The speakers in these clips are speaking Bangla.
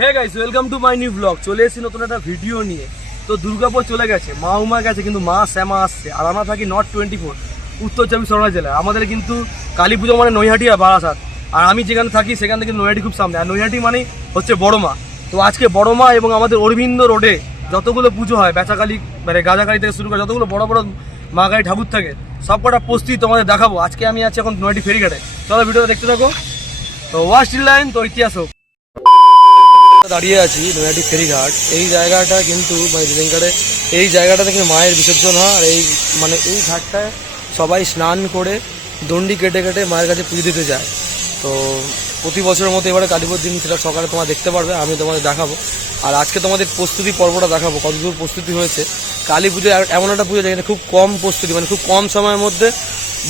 Hey guys welcome to my new blog চলে এসেছি নতুন একটা ভিডিও নিয়ে। তো দুর্গাপুর চলে গেছে, মা উমা গেছে কিন্তু মা শ্যামা আসছে। আর আমরা থাকি নর্থ টোয়েন্টি ফোর উত্তর চব্বিশ পরগনা জেলায় আমাদের কিন্তু কালী পুজো মানে নৈহাটি আর বারাসাত। আর আমি যেখানে থাকি, সেখান থেকে নৈহাটি খুব সামনে। আর নৈহাটি মানেই হচ্ছে বড় তো আজকে বড় এবং আমাদের অরবিন্দ রোডে যতগুলো পুজো হয়, বেচাকালী মানে গাজাকালী থেকে শুরু করে যতগুলো বড় বড় মা কালী ঠাকুর থাকে সব কটা প্রস্তুতি তোমাদের দেখাবো। আজকে আমি আছি এখন নৈহাটি ফেরিঘাটে। চলো ভিডিওটা দেখতে থাকো। তো ওয়াশ লাইন তো ইতিহাস হোক। দাঁড়িয়ে আছি, নৈহাটি ফেরিঘাট। এই জায়গাটা কিন্তু মানে রিলেঙ্কারে এই জায়গাটা থেকে মায়ের বিসর্জন হয়, আর এই মানে এই ঘাটটায় সবাই স্নান করে দণ্ডি কেটে কেটে মায়ের কাছে পুজো দিতে যায়। তো প্রতি বছরের মতো এবারে কালীপুর দিন সেটা সকালে তোমরা দেখতে পারবে, আমি তোমাদের দেখাবো। আর আজকে তোমাদের প্রস্তুতি পর্বটা দেখাবো, কতদূর প্রস্তুতি হয়েছে। কালী পুজো এমন একটা পুজো যেখানে খুব কম প্রস্তুতি মানে খুব কম সময়ের মধ্যে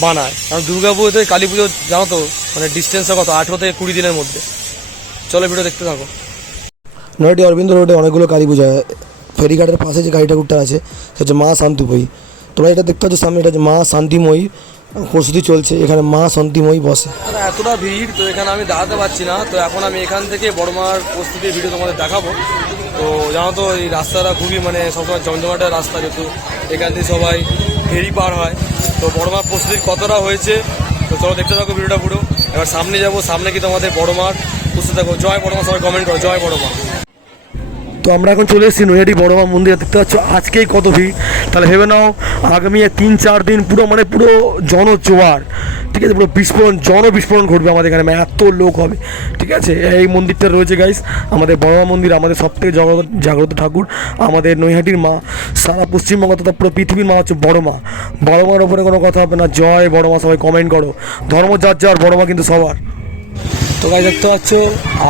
বানায়। কারণ দুর্গা পুজোতে কালী পুজো জানো তো মানে ডিস্টেন্সটা কত, আঠেরো থেকে কুড়ি দিনের মধ্যে। চলো ভিডিও দেখতে থাকো। নয়টি অরবিন্দ রোডে অনেকগুলো পূজা হয়। ফেরিঘাটের পাশে যে কালী ঠাকুরটা আছে, সেটা হচ্ছে মা শান্তিময়ী। তোমরা এটা দেখতে পাচ্ছ, সামনে এটা হচ্ছে মা শান্তিময়ী। প্রস্তুতি চলছে, এখানে মা শান্তিময়ী বসে। এতটা ভিড়, তো এখানে আমি দাঁড়াতে পারছি না। তো এখন আমি এখান থেকে বড়মার প্রস্তুতির ভিডিও তোমাদের দেখাবো। তো জানো তো, এই রাস্তাটা খুবই মানে সবসময় জমজমাটের রাস্তা, যেহেতু এখান থেকে সবাই ফেরি পার হয়। তো বড়মার প্রস্তুতি কতটা হয়েছে, তো চলো দেখতে থাকো ভিডিওটা পুরো। এবার সামনে যাব, সামনে কি তোমাদের বড়মার প্রস্তুতি থাকো। জয় বড়মা, সবাই কমেন্ট করো, জয় বড় বড়মা। তো আমরা এখন চলে এসেছি নৈহাটি বড় মা মন্দিরে, দেখতে পাচ্ছ আজকেই কত ভিড়। তাহলে ভেবে নাও, আগামী তিন চার দিন পুরো মানে পুরো জনজোয়ার, ঠিক আছে? পুরো বিস্ফোরণ জন বিস্ফোরণ ঘটবে আমাদের এখানে মানে এত লোক হবে, ঠিক আছে? এই মন্দিরটা রয়েছে গাইস আমাদের বড় মা মন্দির, আমাদের সব থেকে জাগ্রত জাগ্রত ঠাকুর, আমাদের নৈহাটির মা, সারা পশ্চিমবঙ্গ তথা পুরো পৃথিবীর মা হচ্ছে বড় মা। বড় মার ওপরে কোনো কথা হবে না, জয় বড় মা, সবাই কমেন্ট করো। ধর্ম যার যার, বড় মা কিন্তু সবার। তো গাই দেখতে পাচ্ছ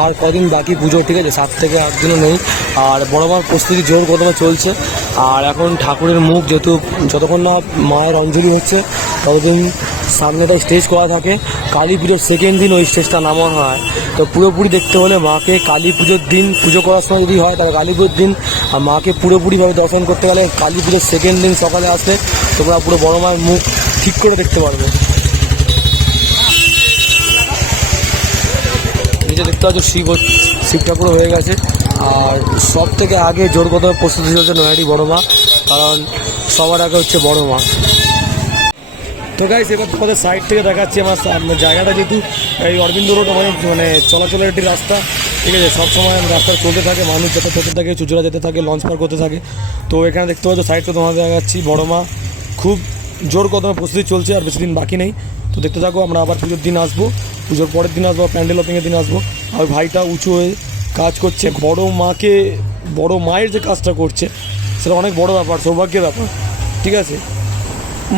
আর কদিন বাকি পুজো, ঠিক আছে? সাত থেকে আট দিনও নেই। আর বড় মার প্রস্তুতি জোর কদমে চলছে। আর এখন ঠাকুরের মুখ যেহেতু, যতক্ষণ না মায়ের অঞ্জলি হচ্ছে, ততদিন সামনেটা স্টেজ করা থাকে। কালী পুজোর সেকেন্ড দিন ওই স্টেজটা নামানো হয়। তো পুরোপুরি দেখতে হলে মাকে কালী পুজোর দিন, পুজো করার সময় যদি হয়, তাহলে কালী পুজোর দিন, আর মাকে পুরোপুরিভাবে দর্শন করতে গেলে কালী পুজোর সেকেন্ড দিন সকালে আসলে তোমরা পুরো বড় মায়ের মুখ ঠিক করে দেখতে পারবে। নিচে দেখতে পাচ্ছ, শিব হচ্ছে- শিব ঠাকুর হয়ে গেছে। আর সব থেকে আগে জোর কথা প্রস্তুতি চলছে নয়াটি বড় মা, কারণ সবার আগে হচ্ছে বড় মা। তো গাইস এবার তোমাদের সাইড থেকে দেখাচ্ছি আমার জায়গাটা যেহেতু এই অরবিন্দ রোড আমাদের মানে চলাচলের একটি রাস্তা, ঠিক আছে? সবসময় রাস্তা চলতে থাকে, মানুষ যাতায়াত করতে থাকে চুচুরা যেতে থাকে লঞ্চ পার করতে থাকে। তো এখানে দেখতে পাচ্ছ সাইডটা তোমাদের দেখাচ্ছি বড় মা। খুব জোর কদমে প্রস্তুতি চলছে, আর বেশি দিন বাকি নেই। তো দেখতে থাকো, আমরা আবার পুজোর দিন আসব। পুজোর পরের দিন আসব, প্যান্ডেল ওপেনের দিন আসব। আর ভাইটা উঁচু হয়ে কাজ করছে। বড় মাকে, বড় মায়ের যে কাজটা করছে, সেটা অনেক বড় ব্যাপার, সৌভাগ্যের ব্যাপার। ঠিক আছে?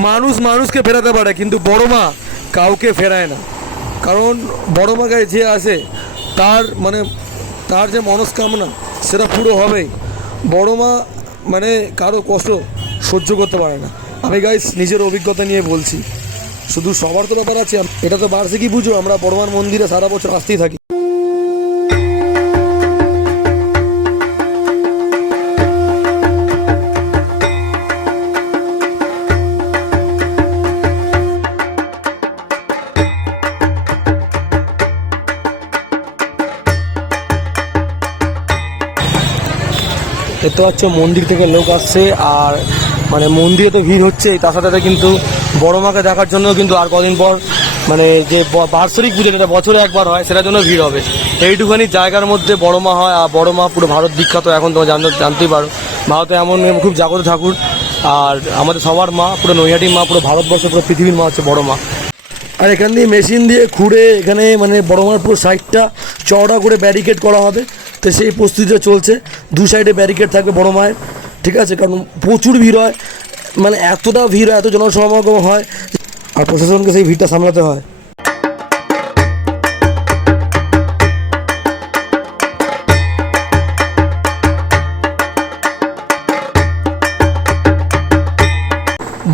মানুষ মানুষকে ফেরাতে পারে, কিন্তু বড় মা কাউকে ফেরায় না। কারণ বড় মা গায়ে যে আসে, তার মানে তার যে মনস্কামনা, সেটা পুরো হবেই। বড় মা মানে কারও কষ্ট সহ্য করতে পারে না। আমি গাইস নিজের অভিজ্ঞতা নিয়ে বলছি। শুধু সবার তো ব্যাপার আছে, এটা তো বার্ষিকই পুজো, আমরা বড়মার মন্দিরে সারা বছর আসতেই থাকি। দেখতে পাচ্ছ, মন্দির থেকে লোক আসছে, আর মানে মন্দিরে তো ভিড় হচ্ছে তার সাথে সাথে কিন্তু বড় মাকে দেখার জন্য কিন্তু আর কদিন পর মানে যে ব- বার্ষিক পুজো যেটা বছরে একবার হয়, সেটার জন্য ভিড় হবে। এইটুখানি জায়গার মধ্যে বড় মা হয় আর বড় মা পুরো ভারত বিখ্যাত, এখন তোমরা জানতে জানতেই পারো। ভারতে এমন খুব জাগ্রত ঠাকুর। আর আমাদের সবার মা, পুরো নৈহাটির মা, পুরো ভারতবর্ষ, পুরো পৃথিবীর মা হচ্ছে বড় মা। আর এখান দিয়ে মেশিন দিয়ে খুঁড়ে এখানে মানে বড় মার পুরো সাইডটা চওড়া করে ব্যারিকেড করা হবে। তো সেই প্রস্তুতিটা চলছে। দু সাইডে ব্যারিকেড থাকবে বড় মায়ের। ঠিক আছে, কারণ প্রচুর ভিড় হয় মানে এতটা ভিড় হয়, এত জনসমাগম হয়, আর প্রশাসনকে সেই ভিড়টা সামলাতে হয়।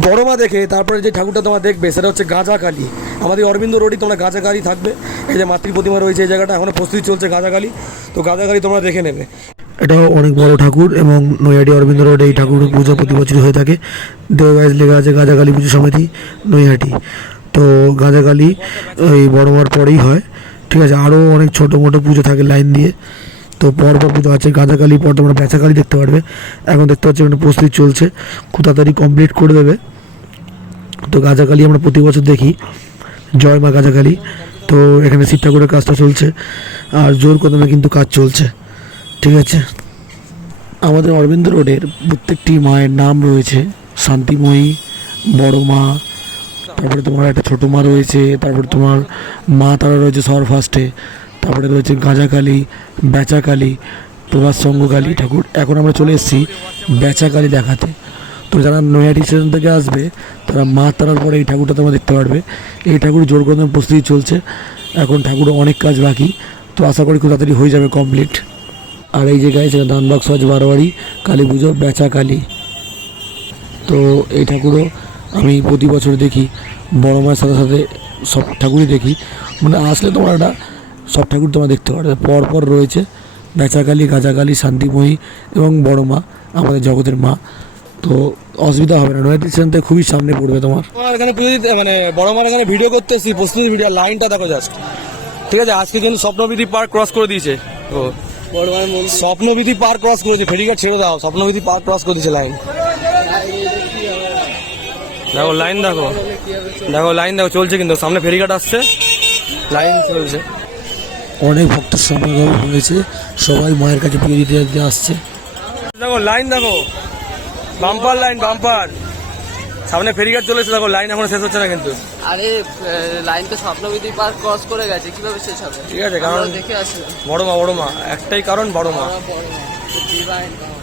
বড় মা দেখে, তারপরে যে ঠাকুরটা তোমরা দেখবে, সেটা হচ্ছে গাঁজাকালী আমাদের অরবিন্দ রোডই তোমরা গাঁজাকালী থাকবে। এই যে মাতৃ প্রতিমা রয়েছে, এই জায়গাটা এখনও প্রস্তুতি চলছে গাঁজাকালী তো গাঁজাকালী তোমরা দেখে নেবে। এটাও অনেক বড় ঠাকুর এবং নৈহাটি অরবিন্দ রোডে এই ঠাকুর পূজা প্রতি বছরই হয়ে থাকে। দেওগাছ লেখা আছে গাঁজাকালী পুজো সমিতি, নৈহাটি। তো গাঁজাকালী ওই বড় মার পরেই হয়। ঠিক আছে, আরও অনেক ছোটো মোটো পুজো থাকে লাইন দিয়ে। তো পরপর পুজো আছে। গাঁজাকালি পর তোমরা বেচাকালি দেখতে পারবে। এখন দেখতে পাচ্ছি এখানে প্রস্তুতি চলছে। খুব তাড়াতাড়ি কমপ্লিট করে দেবে। তো গাঁজাকালি আমরা প্রতি বছর দেখি। জয় মা গাঁজাকালি তো এখানে শিব ঠাকুরের কাজটা চলছে। আর জোর কদমে কিন্তু কাজ চলছে। ঠিক আছে? আমাদের অরবিন্দ রোডের প্রত্যেকটি মায়ের নাম রয়েছে। শান্তিময়ী, বড় মা, তারপরে তোমার একটা ছোটো মা রয়েছে, তারপরে তোমার মা তারা রয়েছে সবার ফার্স্টে তারপরে রয়েছে গাঁজাকালী, বেচাকালী প্রভাস সঙ্গকালী ঠাকুর। এখন আমরা চলে এসেছি বেচাকালী দেখাতে। তো যারা নৈহাটি স্টেশন থেকে আসবে, তারা মা তারার পরে এই ঠাকুরটা তোমরা দেখতে পারবে। এই ঠাকুর জোর করে প্রস্তুতি চলছে। এখন ঠাকুরের অনেক কাজ বাকি। তো আশা করি খুব তাড়াতাড়ি হয়ে যাবে কমপ্লিট আর এই যে গাইছে দানবাক্স আছে বারোয়ারি, কালী পুজো, বেচা কালী। তো এই ঠাকুরও আমি প্রতি বছর দেখি, বড় মায়ের সাথে সাথে সব ঠাকুরই দেখি। মানে আসলে তোমার একটা, সব ঠাকুর তোমরা দেখতে পারবে পর পর রয়েছে বেচাকালী গাজাকালী শান্তিময়ী এবং বড় মা, আমাদের জগতের মা। তো অসুবিধা হবে না নয়টি স্টেশন থেকে খুবই সামনে পড়বে তোমার। এখানে মানে বড় মার এখানে ভিডিও করতে এসেছি, প্রস্তুতি ভিডিও লাইনটা দেখো জাস্ট ঠিক আছে, আজকে কিন্তু স্বপ্নবিধি পার্ক ক্রস করে দিয়েছে। তো স্বপ্নবিধি পার ক্রস করে দিয়েছে ফেরিঘাট ছেড়ে দাও স্বপ্নবিধি পার্ক ক্রস করেছে লাইন। দেখো লাইন দেখো। দেখো লাইন দেখো চলছে কিন্তু সামনে ফেরিঘাট আসছে লাইন চলছে। অনেক ভক্তের সমাগম হয়েছে সবাই মায়ের কাছে পুজো দিতে আসছে। দেখো লাইন দেখো। Bumper line bumper. সামনে ফেরিঘাট চলেছে দেখো লাইন এখন শেষ হচ্ছে না কিন্তু। আরে লাইন তো স্বপ্নবিধি পার্ক ক্রস করে গেছে কীভাবে শেষ হবে? ঠিক আছে, কারণ- দেখে আসলাম বড় মা বড় মা একটাই কারণ বড় মা বড় মা